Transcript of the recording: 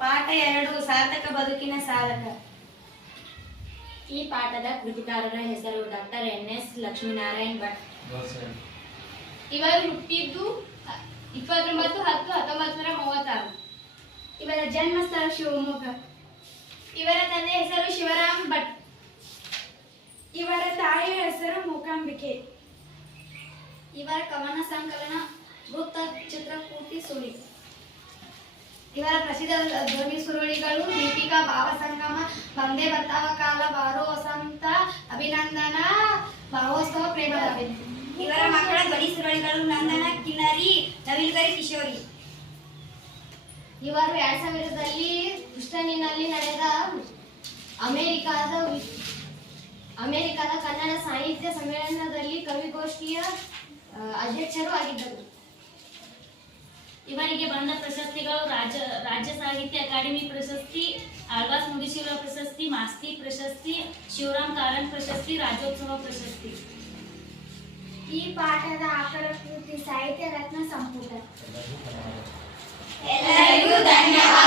ಪಾಠ 2 ಸಾರ್ಥಕ ಬದುಕಿನ ಸಾಧಕ. ಈ ಪಾಠದ ಕೃತಿಕಾರರ ಹೆಸರು ಡಾಕ್ಟರ್ NS ಲಕ್ಷ್ಮೀನಾರಾಯಣ್ ಭಟ್. ಇವರು ಹುಟ್ಟಿದ್ದು 29/10/1936. ಇವರ ಜನ್ಮಸ್ಥಳ ಶಿವಮೊಗ್ಗ. ಇವರ ತಂದೆ ಹೆಸರು ಶಿವರಾಮ್ ಭಟ್. ಇವರ ತಾಯಿಯ ಹೆಸರು ಮೂಕಾಂಬಿಕೆ. ಇವರ ಕವನ ಸಂಕಲನ ವೃತ್ತ ಚಿತ್ರಕೂಟಿ ಸುಳಿ. ಇವರ ಪ್ರಸಿದ್ಧ ಧ್ವನಿ ಸುರುಳಿಗಳು ದೀಪಿಕಾ, ಭಾವಸಂಗಮ, ಬಂದೇ ಬರ್ತಾವ ಕಾಲ, ಬಾರೋ ವಸಂತ, ಅಭಿನಂದನ, ಭಾವೋತ್ಸವ, ಪ್ರೇಮದ. ಇವರ ಮಕ್ಕಳ ಧ್ವನಿ ಸುರುಳಿಗಳು ನಂದನ, ಕಿನ್ನರಿ, ನವಿಲುಗರಿ, ಕಿಶೋರಿ. ಇವರು 2000ರಲ್ಲಿ ಹ್ಯೂಸ್ಟನ್ನಿನಲ್ಲಿ ನಡೆದ ಅಮೆರಿಕದ ಕನ್ನಡ ಸಾಹಿತ್ಯ ಸಮ್ಮೇಳನದಲ್ಲಿ ಕವಿಗೋಷ್ಠಿಯ ಅಧ್ಯಕ್ಷರು ಆಗಿದ್ದರು. ಇವರಿಗೆ ಬಂದ ಪ್ರಶಸ್ತಿಗಳು ರಾಜ್ಯ ಸಾಹಿತ್ಯ ಅಕಾಡೆಮಿ ಪ್ರಶಸ್ತಿ, ಆಳ್ವಾಸ್ ನುಡಿಸಿರುವ ಪ್ರಶಸ್ತಿ, ಮಾಸ್ತಿ ಪ್ರಶಸ್ತಿ, ಶಿವರಾಮ್ ಕಾರಂತ್ ಪ್ರಶಸ್ತಿ, ರಾಜ್ಯೋತ್ಸವ ಪ್ರಶಸ್ತಿ. ಈ ಪಾಠದ ಆಕರ ಕೃತಿ ಸಾಹಿತ್ಯ ರತ್ನ ಸಂಪುಟ. ಎಲ್ಲರಿಗೂ ಧನ್ಯವಾದ.